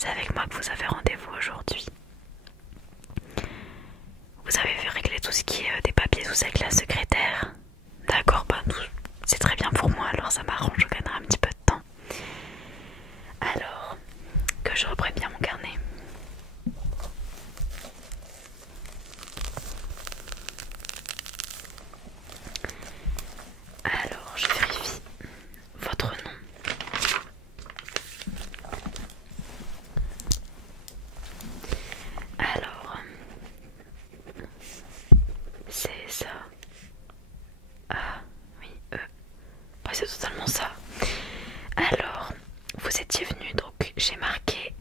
C'est avec moi que vous avez rendez-vous aujourd'hui. Vous avez vu régler tout ce qui est des papiers, tout ça avec la secrétaire? D'accord, ben c'est très bien pour moi, alors ça m'arrange, je gagnerai un petit peu de temps. Alors, que je reprenne bien mon carnet. Alors, je vérifie votre nom. Alors, c'est ça. Ah, oui, ouais, c'est totalement ça. Alors, vous étiez venu, donc j'ai marqué.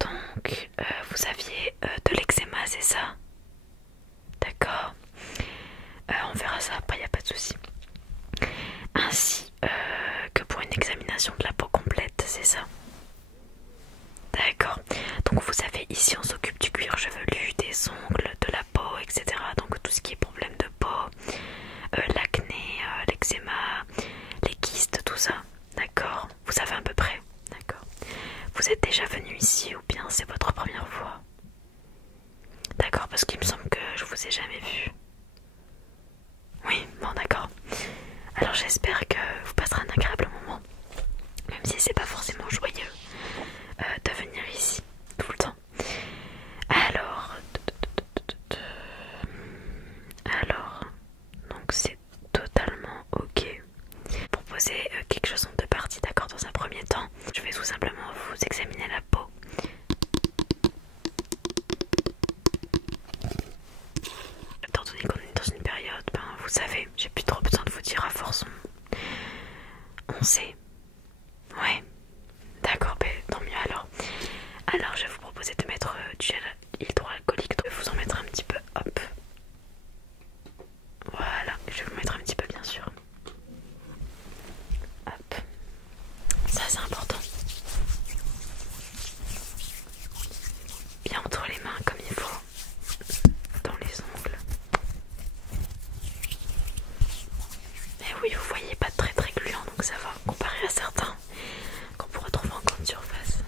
Donc, vous aviez de l'eczéma, c'est ça? D'accord. On verra ça après, y a pas de souci. Ainsi que pour une examination de la peau complète, c'est ça? D'accord. Donc vous savez, ici on s'occupe du cuir chevelu, des ongles, de la peau, etc. Donc tout ce qui est problème de peau, l'acné, l'eczéma, les kystes, tout ça. D'accord. Vous savez à peu près? D'accord. Vous êtes déjà venu ici ou bien c'est votre première fois? D'accord, parce qu'il me semble que je vous ai jamais vu. Oui, bon d'accord. Alors j'espère que vous passerez un agréable moment, même si c'est pas forcément joyeux de venir ici tout le temps. Alors, donc c'est totalement ok. Pour poser quelque chose en deux parties, d'accord, dans un premier temps, je vais tout simplement vous examiner la peau. Étant donné qu'on est dans une période, ben, vous savez, j'ai plus trop besoin de vous dire à force. On sait. Ouais. D'accord, ben, tant mieux alors. Alors je vais vous proposer de mettre du gel hydroalcoolique. Je vais vous en mettre un petit peu. Hop. Voilà. Je vais vous mettre un petit peu bien sûr. Hop. Ça c'est important. Bien entre les mains comme il faut. Dans les ongles. Mais oui, vous voyez, pas très très gluant, donc ça va comparé à certains qu'on pourra trouver en grande surface.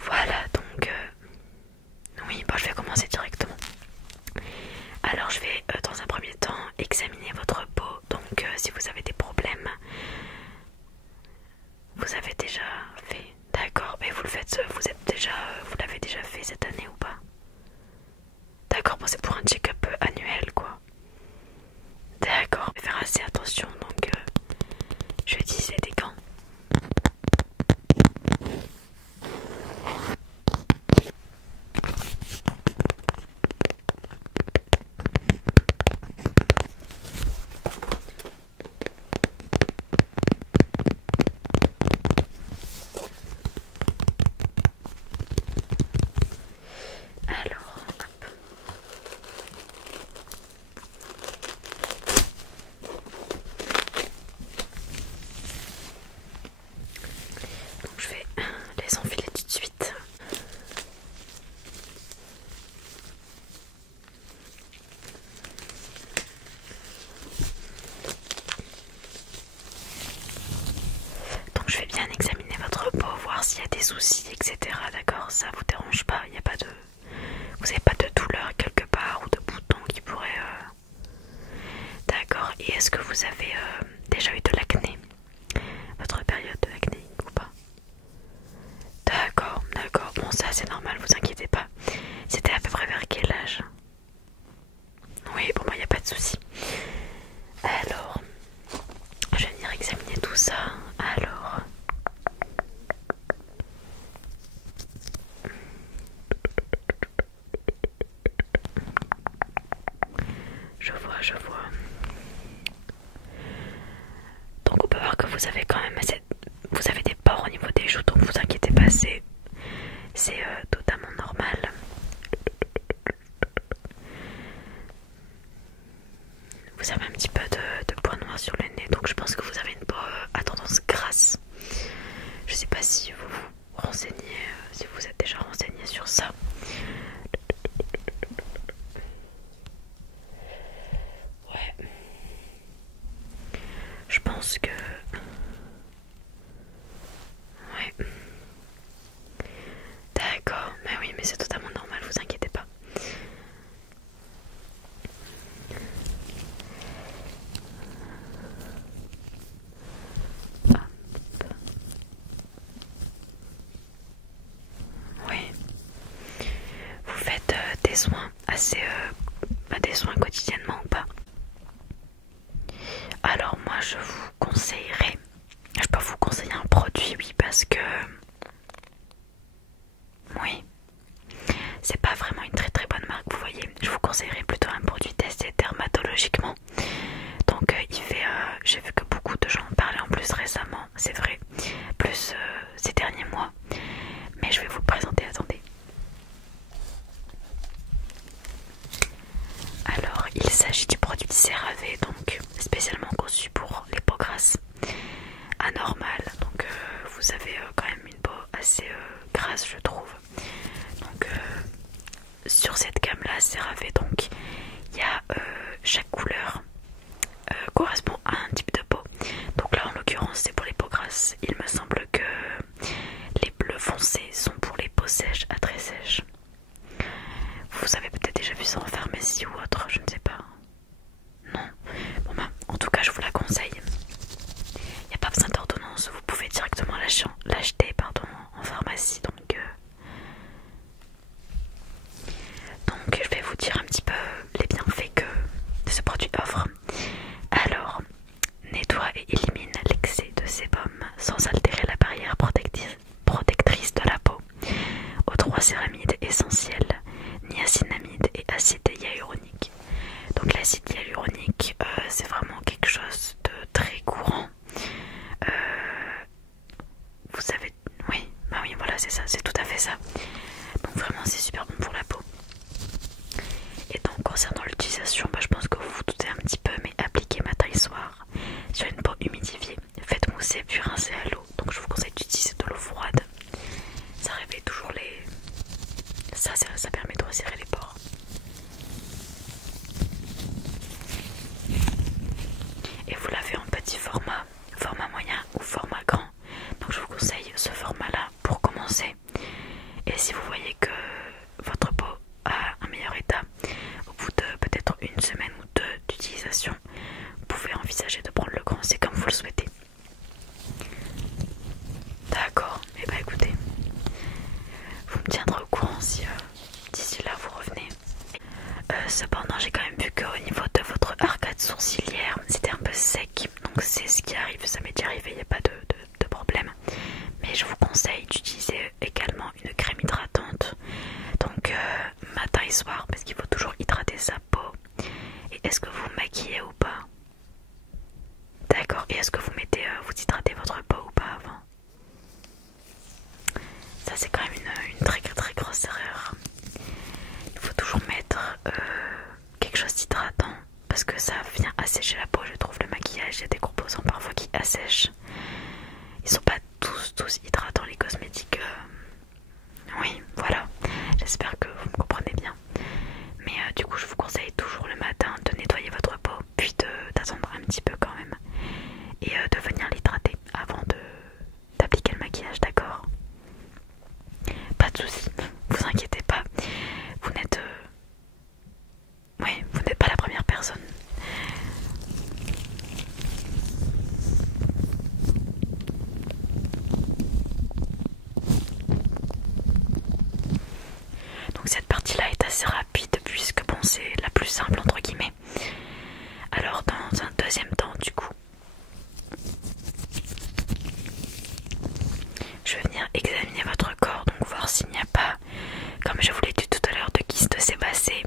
Voilà, donc oui, bon, je vais commencer directement. Alors je vais dans un premier temps examiner votre peau. Donc si vous avez des problèmes, vous avez déjà fait. D'accord, mais vous le faites, vous l'avez déjà fait cette année ou pas? D'accord, bon c'est pour un check-up annuel quoi. D'accord, je vais faire assez attention, donc je vais utiliser des gants. Alors, hop. Donc je vais les enfiler tout de suite. Donc je vais bien examiner votre peau, voir s'il y a des soucis, etc. D'accord, ça vous dérange pas, il n'y a pas de... Vous n'avez pas de douleur quelque part ou de boutons qui pourraient... D'accord, et est-ce que vous avez déjà eu de l'acné? Votre période de l'acné ou pas? D'accord, d'accord, bon ça c'est normal, vous inquiétez pas. C'était à peu près vers quel âge? Oui, bon bah il n'y a pas de souci. Alors, je vais venir examiner tout ça. Alors... Je vois. Donc on peut c'est totalement normal, vous inquiétez pas. Hop. Oui. Vous faites des soins assez... des soins quotidiennement ou pas? Alors moi je vous conseillerais... Je peux vous conseiller un produit, oui, parce que... Oui. C'est pas vraiment une très très bonne marque, vous voyez. Je vous conseillerais plutôt un produit testé dermatologiquement. Donc il fait... j'ai vu que beaucoup de gens en parlaient en plus récemment, c'est vrai. Plus ces derniers mois. Mais je vais vous le présenter, attendez. Alors il s'agit du produit CeraVe, donc spécialement conçu pour les peaux grasses anormales. Donc vous avez quand même une peau assez grasse, je trouve. Donc sur cette gamme là CeraVe, donc il y a chaque couleur correspond à un type de peau. Donc là en l'occurrence c'est pour les peaux grasses. Il me semble que les bleus foncés sont pour les peaux sèches à très sèches. Vous avez peut-être déjà vu ça en pharmacie ou autre, je ne sais pas. Non. Bon bah en tout cas je vous la conseille. Il n'y a pas besoin d'ordonnance, vous pouvez directement l'acheter en pharmacie. Donc je vais vous dire un petit peu les bienfaits que ce produit offre. Alors, nettoie et élimine l'excès de sébum sans altérer la barrière protectrice de la peau aux 3 céramides essentiels, niacinamide et acide hyaluronique. Donc l'acide hyaluronique, c'est vraiment quelque chose de très courant. Vous savez, oui, bah oui, voilà, c'est ça, c'est tout à fait ça. Donc vraiment, c'est super bon pour la peau. Et donc concernant l'utilisation, je pense que vous vous doutez un petit peu, mais appliquez matin et soir sur une peau humidifiée. Faites mousser puis rincer à l'eau. Donc je vous conseille d'utiliser de l'eau froide. Ça réveille toujours les... Ça permet de resserrer les pores. Et vous l'avez en petit format moyen ou format grand. Donc je vous conseille ce format là pour commencer. Et si vous voyez que votre peau a un meilleur état au bout de peut-être une semaine ou 2 d'utilisation, vous pouvez envisager de prendre le grand, c'est comme vous le souhaitez. D'accord, et bah écoutez, vous me tiendrez au courant si d'ici là vous revenez. Cependant j'ai quand même vu qu'au niveau de votre arcade sourcilière c'était un peu sec, donc c'est ce qui arrive, ça m'est déjà arrivé, il n'y a pas de problème. Mais je vous conseille d'utiliser également une crème hydratante, donc matin et soir, parce qu'il faut toujours hydrater sa peau. Et est-ce que vous maquillez ou pas? D'accord, et est-ce que vous hydratez votre peau ou pas avant? Ça c'est quand même une très très grosse erreur. Il faut toujours mettre quelque chose d'hydratant, parce que ça vient assécher la peau, je trouve. Le maquillage, il y a des composants parfois qui assèchent. Ils sont pas tous hydratants, les cosmétiques. Oui, voilà. J'espère que vous me comprenez bien. Mais du coup, je vous conseille toujours le matin de nettoyer votre peau, puis d'attendre un petit peu quand même. Et de venir l'hydrater avant d'appliquer le maquillage, d'accord? Pas de soucis, vous inquiétez pas. Vous n'êtes... Oui, vous n'êtes pas la première personne. Donc cette partie-là est assez rapide puisque bon, c'est la plus simple entre guillemets. Alors dans un deuxième temps du coup, je vais venir examiner votre corps, donc voir s'il n'y a pas, comme je vous l'ai dit tout à l'heure, de kyste sébacée.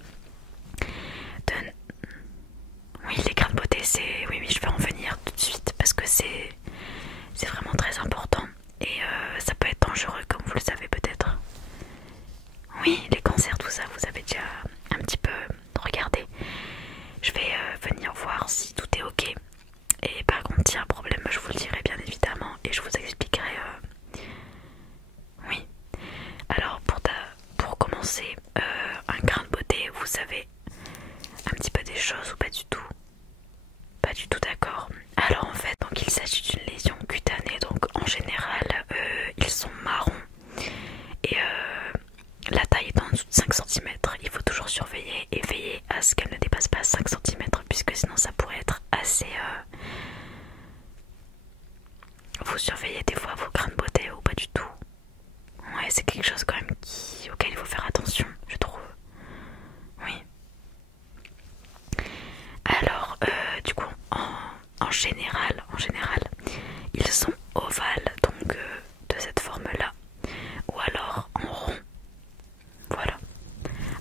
Oui, les grains de beauté, c'est... Oui, je vais en venir tout de suite parce que c'est vraiment très important. Et ça peut être dangereux comme vous le savez peut-être. Oui, les cancers, tout ça, vous avez déjà un petit peu regardé. Je vais venir voir si tout est ok. Et par contre, s'il y a un problème, je vous le dirai bien évidemment et je vous expliquerai. Oui. Alors pour commencer, un grain de beauté, vous savez un petit peu des choses ou pas du tout? Pas du tout, d'accord. Alors en fait, donc il s'agit d'une lésion cutanée, donc en général ils sont marrons et la taille est fois vos grains de beauté ou pas du tout? Ouais, c'est quelque chose quand même auquel il faut faire attention, je trouve. Oui. Alors, du coup, en général, ils sont ovales, donc de cette forme-là, ou alors en rond. Voilà.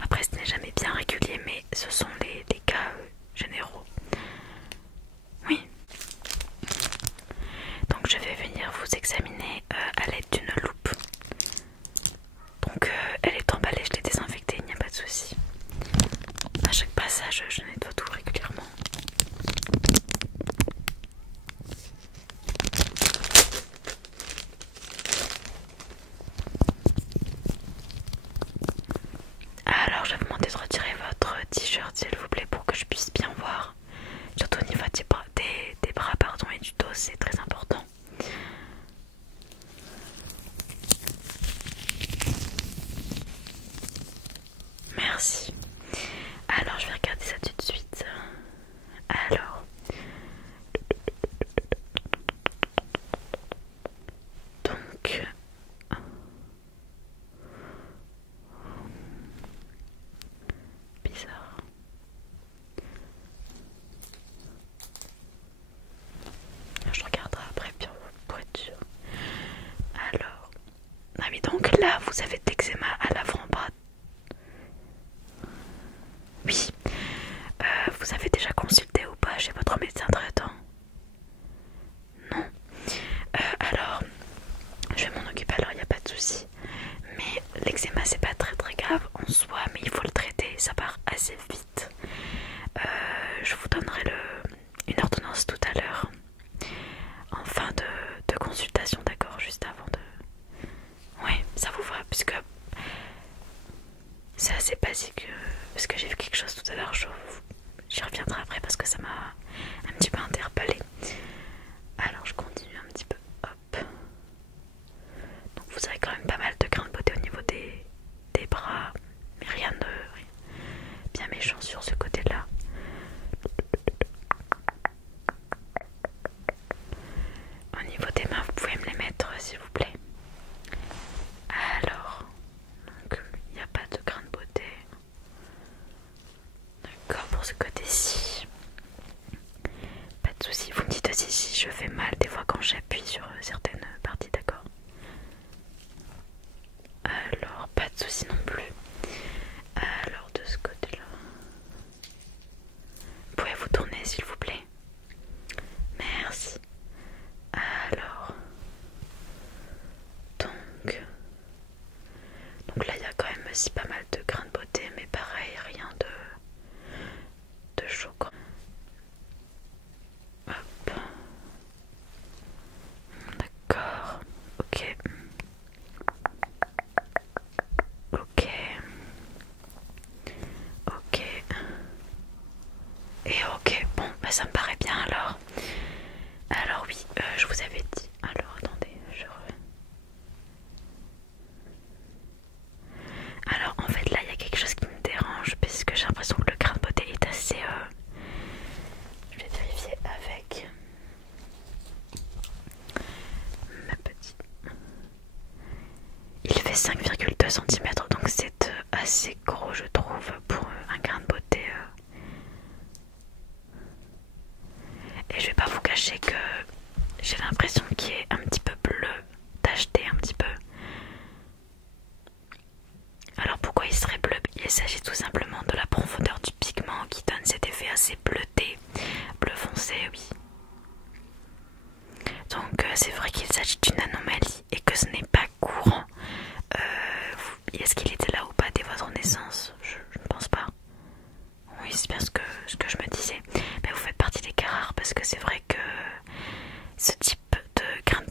Après, ce n'est jamais bien régulier, mais ce sont les cas généraux. Oui. Donc, je vais venir vous examiner à l'aide d'une loupe. Donc, elle est emballée, je l'ai désinfectée, il n'y a pas de souci. À chaque passage, je nettoie tout régulièrement. Alors, je vais vous demander de retirer votre t-shirt, s'il vous plaît, pour que je puisse bien voir. Surtout au niveau des bras pardon, et du dos, c'est très important. Merci. Alors, je vais regarder ça tout de suite. Alors, donc, bizarre. Je regarderai après bien pour être sûr. Alors, ah oui, donc là, vous avez de l'eczéma à l'avant-bras. Oui. Vous avez déjà consulté ou pas chez votre médecin traitant? Non. Alors, je vais m'en occuper, alors il n'y a pas de souci. Mais l'eczéma, c'est pas très très grave en soi, mais il faut le traiter, ça part assez vite. Je vous donnerai une ordonnance tout à l'heure en fin de consultation, d'accord? Juste avant de... Ouais, ça vous va, puisque c'est assez basique, parce que j'ai vu quelque chose tout à l'heure, j'y reviendrai après parce que ça m'a un petit peu interpellée. Alors je continue un petit peu, hop. Donc vous avez quand même pas mal de grains de beauté au niveau des bras, mais rien de bien méchant sur ce côté-là. Au niveau des mains, vous pouvez me les mettre s'il vous plaît. Alors, donc il n'y a pas de grains de beauté. D'accord, pour ce côté-ci. Pas de soucis, vous me dites aussi si je fais mal des fois quand j'appuie sur certaines parties, d'accord? Alors, pas de soucis non plus. Alors, de ce côté-là. Pouvez-vous tourner s'il vous plaît? Merci. Alors, donc là il y a quand même aussi pas mal de grains de beauté, mais pareil, rien de choquant. Hop. D'accord. Ok. Ok. Ok. Et ok, bon, bah ça me paraît bien alors. Alors oui, je vous avais dit. Alors attendez, Alors en fait là il y a quelque chose qui me dérange parce que j'ai l'impression que le grain de beauté est assez... Je vais vérifier avec ma petite... Il fait 5,2 cm, donc c'est assez gros je trouve pour un grain de beauté. Et je vais pas vous cacher que j'ai l'impression qu'il est un petit peu bleu, tacheté un petit peu. Alors pourquoi il serait bleu? Il s'agit tout simplement de la profondeur du pigment qui donne cet effet assez bleuté, bleu foncé, oui. Donc c'est vrai qu'il s'agit d'une anomalie et que ce n'est pas courant. Est-ce qu'il était là ou pas dès votre naissance? Je ne pense pas. Oui, c'est bien ce que je me disais. Mais vous faites partie des cas rares parce que c'est vrai que ce type de grain de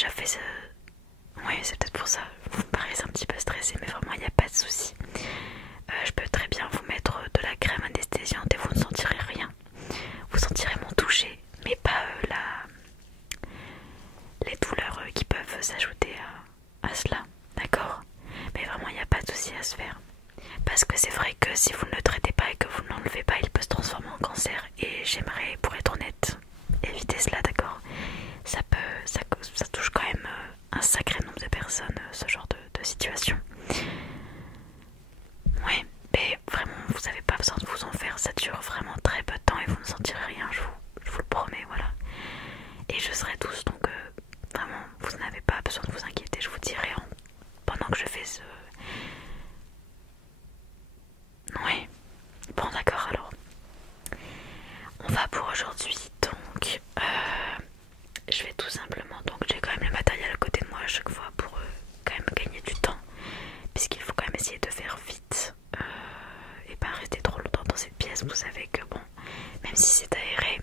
déjà fait ce... Oui, c'est peut-être pour ça, vous me paraissez un petit peu stressé, mais vraiment il n'y a pas de souci. Je peux très bien vous mettre de la crème anesthésiante et vous ne sentirez rien. Vous sentirez mon toucher, mais pas les douleurs qui peuvent s'ajouter à cela, d'accord? Mais vraiment il n'y a pas de souci à se faire. Parce que c'est vrai que si vous ne le traitez pas et que vous ne l'enlevez pas, il peut se transformer en cancer. Et j'aimerais, pour être honnête, éviter cela, d'accord? Ça touche quand même un sacré nombre de personnes, ce genre de situation. Ouais, mais vraiment, vous n'avez pas besoin de vous en faire. Ça dure vraiment très peu de temps et vous ne sentirez rien, je vous le promets, voilà. Et je serai douce, donc vraiment, vous n'avez pas besoin de vous inquiéter. Je vous dirai pendant que je fais ce... Ouais, bon d'accord alors. On va pour aujourd'hui, donc je vais tout simplement, donc j'ai quand même le matériel à côté de moi à chaque fois pour quand même gagner du temps, puisqu'il faut quand même essayer de faire vite et pas rester trop longtemps dans cette pièce. Vous savez que bon, même si c'est aéré,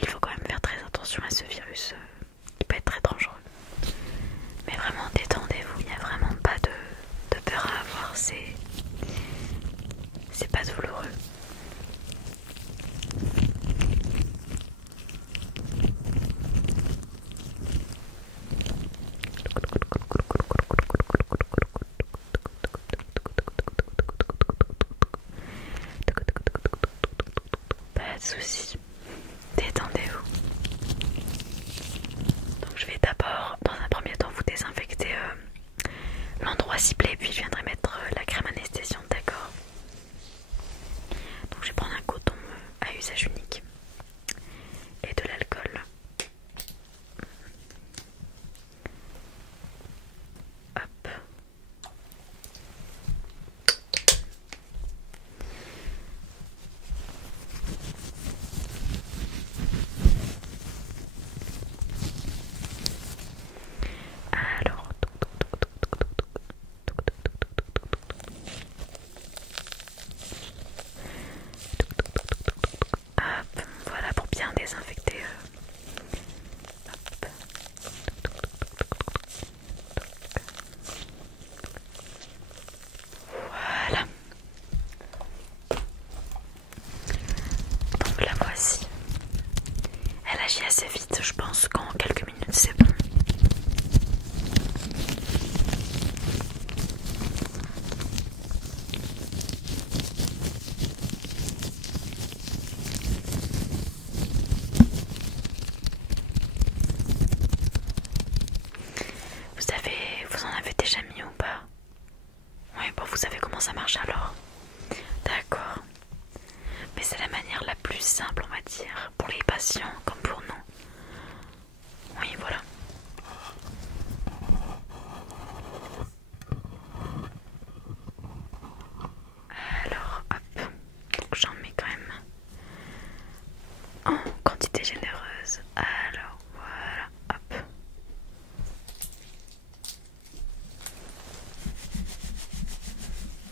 il faut quand même faire très attention à ce virus qui peut être très dangereux. Mais vraiment détendez-vous, il n'y a vraiment pas de peur à avoir, c'est pas douloureux. Pas de soucis, détendez-vous. Donc je vais d'abord, dans un premier temps, vous désinfecter l'endroit ciblé, puis je viendrai mettre la crème anesthésiante, d'accord? Donc je vais prendre un coton à usage unique et de l'alcool. Hop. Alors, hop, voilà pour bien désinfecter. Hop. Voilà. Donc la voici. Elle agit assez vite, je pense qu'en quelques minutes c'est bon. Vous en avez déjà mis ou pas? Oui, bon, vous savez comment ça marche alors? D'accord. Mais c'est la manière la plus simple, on va dire, pour les patients comme pour nous. Oui, voilà. Alors, hop. Donc j'en mets quand même en quantité généreuse. Alors, voilà, hop.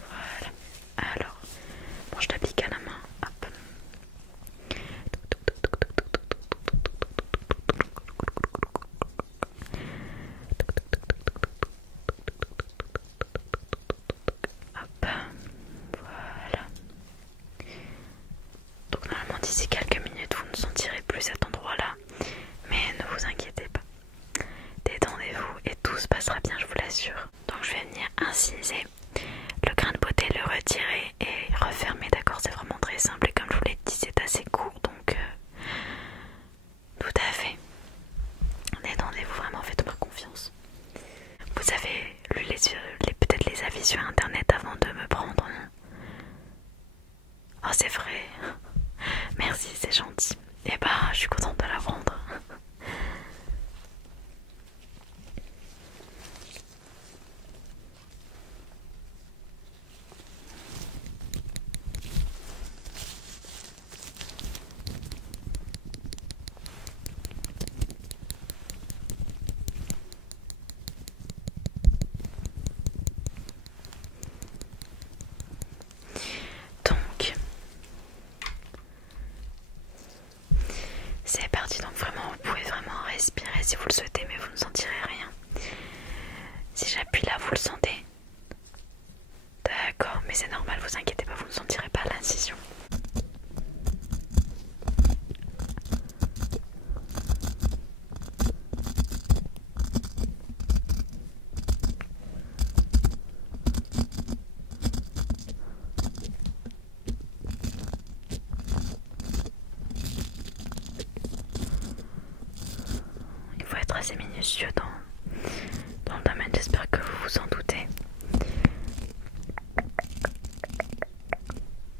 Voilà. Alors, bon, je l'applique à la main. Hop. Hop. Voilà. Donc normalement d'ici quelques minutes vous ne sentirez plus cet endroit-là. Mais ne vous inquiétez pas. Détendez-vous et tout se passera bien, je vous l'assure. Donc je vais venir inciser le grain de beauté, le retirer et refermer, d'accord? C'est vraiment très simple et comme je vous l'ai dit c'est assez court, donc tout à fait. Détendez-vous vraiment, faites-moi confiance. Vous avez lu peut-être les avis sur internet avant de me prendre, non? Oh c'est vrai. Merci, c'est gentil. Et bah je suis contente de la prendre. Donc c'est parti, donc vraiment vous pouvez vraiment respirer si vous le souhaitez, mais vous ne sentirez assez minutieux dans le domaine, j'espère que vous vous en doutez.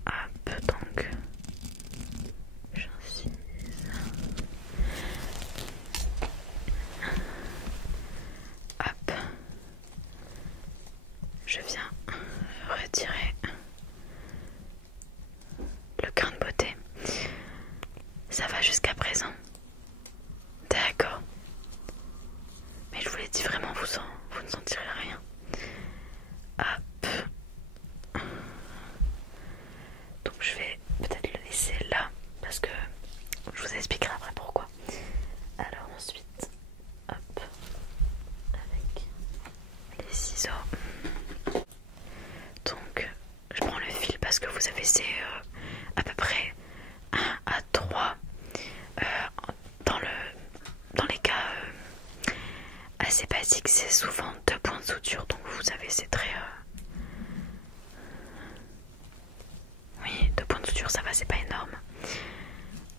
Hop, donc j'incise. Hop, je viens retirer le grain de beauté. Ça va jusqu'à présent? D'accord. Mais je vous l'ai dit, vraiment, vous ne sentirez rien. Hop. Donc je vais peut-être le laisser là, parce que je vous expliquerai après pourquoi. Alors ensuite, hop, avec les ciseaux. Donc je prends le fil parce que vous avez c'est à peu près 1 à 3 dans les cas assez basiques, c'est souvent 2 points de suture. Donc vous savez, c'est très oui, 2 points de suture, ça va, c'est pas énorme.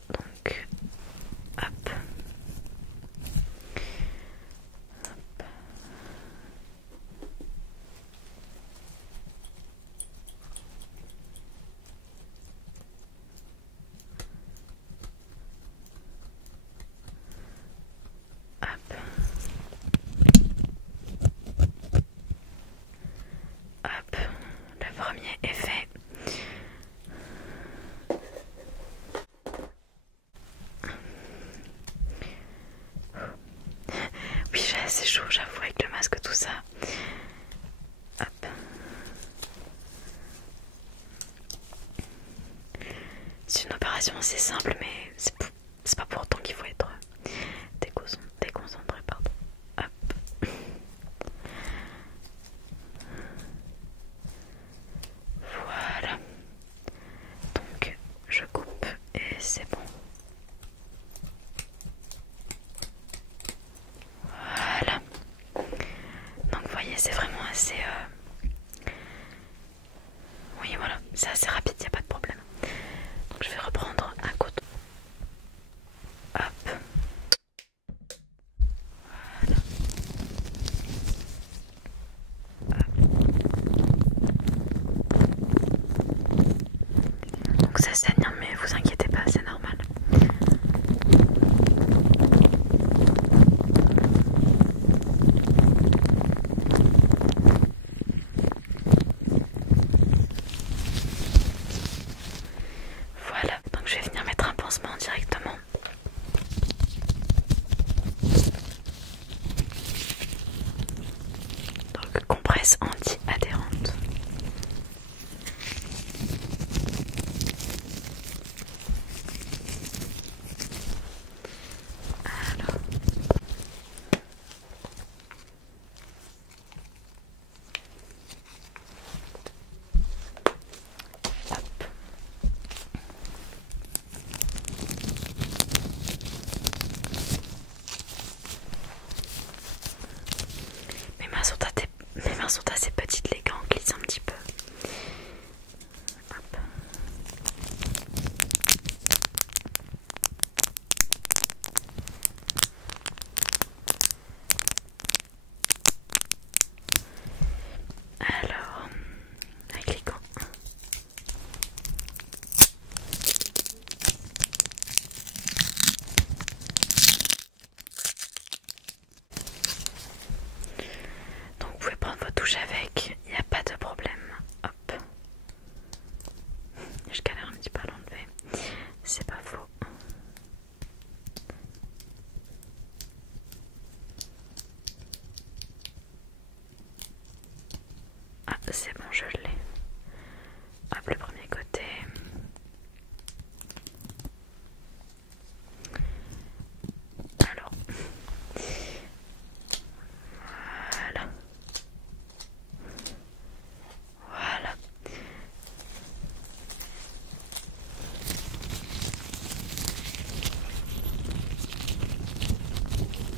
Donc hop. Hop, le premier est fait. Oui, j'ai assez chaud, j'avoue, avec le masque, tout ça. Hop. C'est une opération assez simple, mais c'est pas pour autant qu'il faut être déconcentré, pardon. Hop. Voilà. Donc je coupe et c'est bon. Voilà. Donc vous voyez, c'est vraiment assez... Oui, voilà, c'est assez rapide, il n'y a pas de problème. Donc je vais reprendre un coton. Hop. Voilà. Donc ça saigne, hein, mais vous inquiétez pas, c'est normal. Voilà, donc je vais venir mettre un pansement directement. Donc compresse anti-adhérente. Alors. Hop. Mes mains sont assez petites, les gants glissent un petit peu. Hop. Alors, avec les gants. Donc vous pouvez prendre votre douche avec, il n'y a pas de problème. Hop. Je galère un petit peu à l'enlever. C'est pas faux. Ah, c'est bon, je l'ai. Hop, le premier côté. Alors. Voilà. Voilà.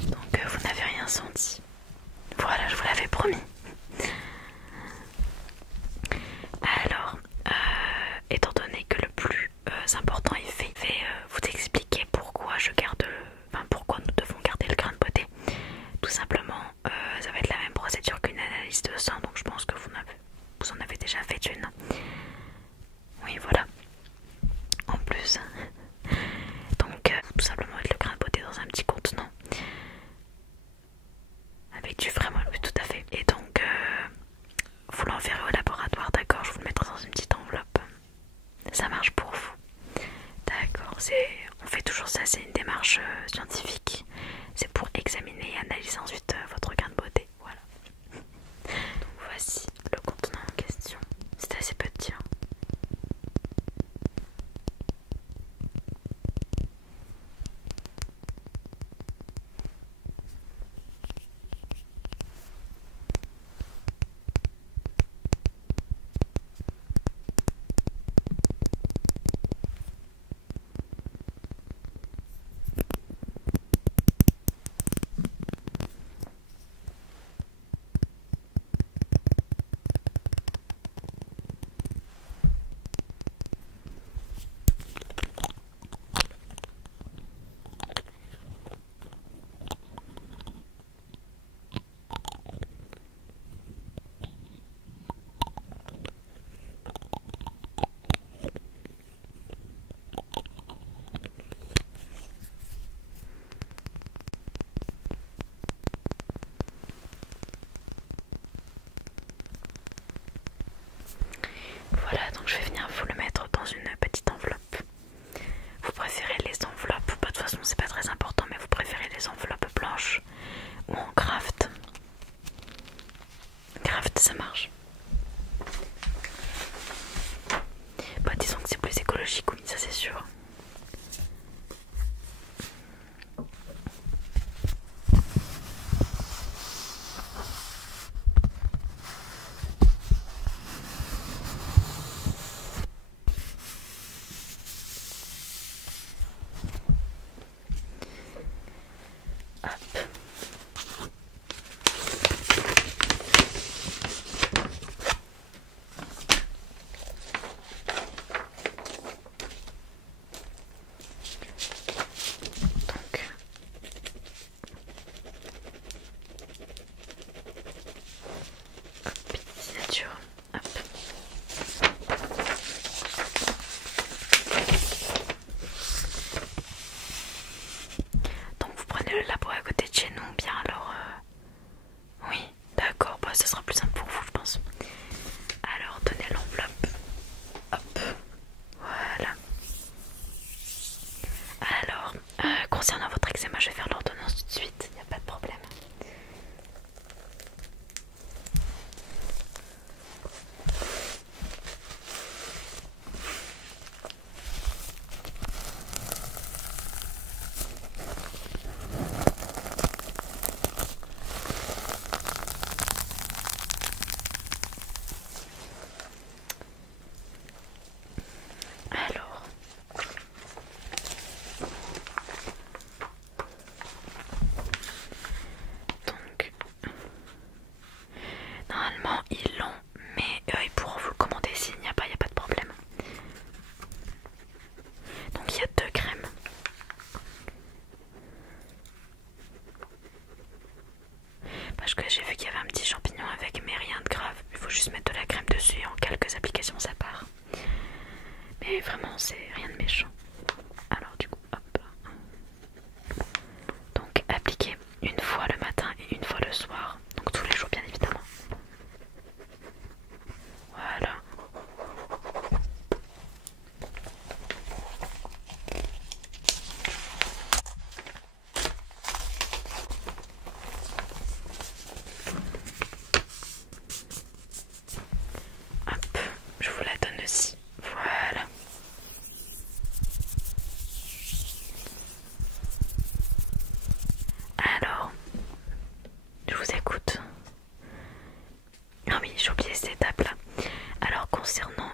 Donc vous n'avez rien senti. Voilà, je vous l'avais promis. tout simplement, ça va être la même procédure qu'une analyse de sang, donc je pense que vous en avez déjà fait une. Oui, voilà. En plus, donc tout simplement mettre le grain de beauté dans un petit contenant avec du vrai moelle, oui, tout à fait. Et donc, vous l'enverrez au laboratoire, d'accord? Je vous le mettrai dans une petite enveloppe. Ça marche pour vous? D'accord, on fait toujours ça, c'est une démarche scientifique. C'est pour examiner et analyser ensuite votre grain de beauté. Voilà. Donc voici le contenant en question. C'est assez petit, hein. Voilà, donc je vais venir vous le mettre dans une petite enveloppe. Vous préférez les enveloppes, bah, de toute façon c'est pas très important, mais vous préférez les enveloppes blanches ou en craft? Craft, ça marche. Bah disons que c'est plus écologique, oui, ça c'est sûr. Hop. Donc, hop, petite signature. Hop. Donc vous prenez le labo à côté de chez nous, bien alors oui, d'accord, bah ça sera plus simple pour vous je pense. Alors tenez l'enveloppe. Hop. Voilà. Alors, concernant votre eczéma, je vais faire l'ordonnance tout de suite, il n'y a pas de problème. Alors, donc, normalement ils l'ont, mais ils pourront vous le commander s'il n'y a pas, il n'y a pas de problème. Donc il y a 2 crèmes. Parce que j'ai vu qu'il y avait un petit champignon avec, mais rien de grave. Il faut juste mettre de la crème dessus et en quelques applications ça part. Mais vraiment c'est rien de méchant. Alors du coup, hop. Donc appliquer une fois le matin et une fois le soir. Donc tous les jours bien évidemment. Voilà. Hop, je vous la donne aussi. Voilà. Alors, je vous écoute. Ah oui, j'ai oublié cette étape là. Alors concernant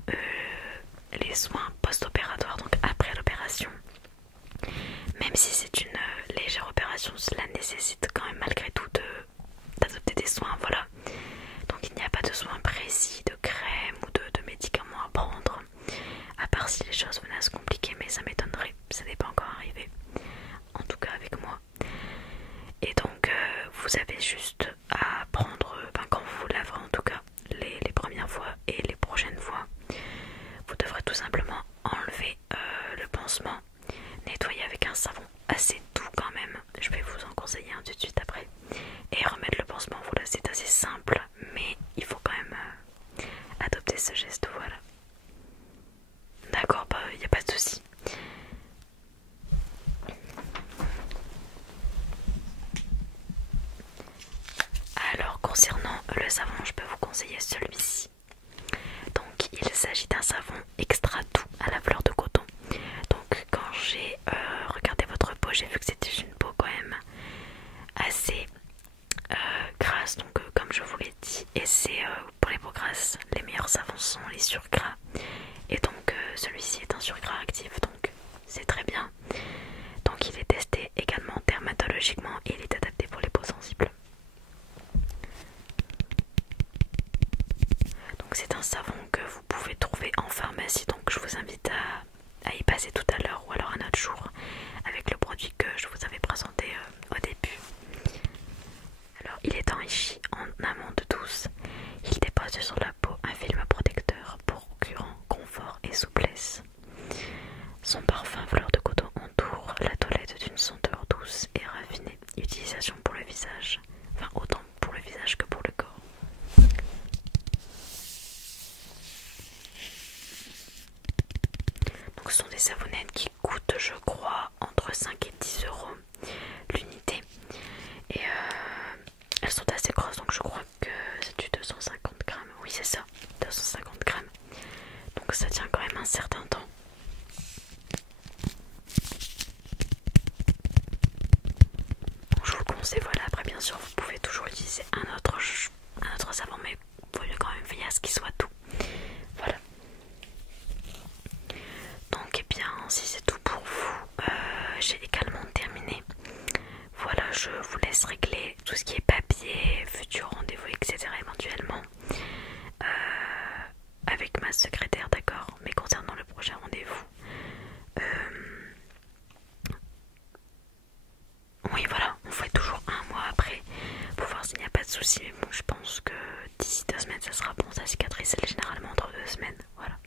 les soins post-opératoires, donc après l'opération, même si c'est une légère opération, cela nécessite quand même malgré tout d'adopter des soins, voilà. Donc il n'y a pas de soins précis, de crème ou de médicaments à prendre, à part si les choses venaient à se compliquer, mais ça m'étonnerait, ça n'est pas encore arrivé, en tout cas avec moi. Et donc vous vous avez juste à prendre, quand vous vous laverez en tout cas, les premières fois et les prochaines fois, vous devrez tout simplement enlever le pansement, nettoyer avec un savon assez doux quand même, je vais vous en conseiller un tout de suite après, et remettre le pansement. Voilà, c'est assez simple, mais il faut quand même adopter ce geste, voilà. D'accord, il n'y a pas de souci. Alors concernant le savon, je peux vous conseiller celui-ci. Donc il s'agit d'un savon extra doux à la fleur de coton. Donc quand j'ai regardé votre peau, j'ai vu que c'était une peau quand même assez grasse, donc comme je vous l'ai dit, et c'est pour les peaux grasses, les meilleurs savons sont les surgras, et donc celui-ci est un surgras actif, donc c'est très bien. Donc il est testé également dermatologiquement et il est adapté pour les peaux sensibles. Donc c'est un savon que vous pouvez trouver en pharmacie, donc je vous invite à y passer tout à l'heure ou alors un autre jour avec le produit que je vous avais présenté au début. Alors il est enrichi en amande douce, il dépose sur la peau un film protecteur procurant confort et souplesse. Son parfum fleur de coton entoure la toilette d'une senteur douce et raffinée. Utilisation pour le visage, enfin autant pour le visage que pour le corps. Donc ce sont des savonnettes qui coûtent, je crois, entre 5 et 10 euros l'unité. Et elles sont assez grosses, donc je crois que c'est du 250 grammes. Oui, c'est ça, 250 grammes. Donc ça tient quand même un certain temps. Donc je vous le conseille, voilà. Après, bien sûr, vous pouvez toujours utiliser un autre savon, mais il faut quand même veiller à ce qu'il soit doux. Voilà. Donc, eh bien, si c'est tout pour vous, j'ai également terminé. Voilà, je vous laisse régler tout ce qui est papier, futur rendez-vous, etc. éventuellement avec ma secrétaire, d'accord. Mais concernant le prochain rendez-vous, oui, voilà, on fait toujours un mois après pour voir s'il n'y a pas de soucis. Mais bon, je pense que d'ici 2 semaines, ça sera bon. Ça cicatrise généralement entre 2 semaines, voilà.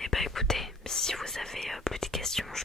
Et bah écoutez, si vous avez plus de questions, je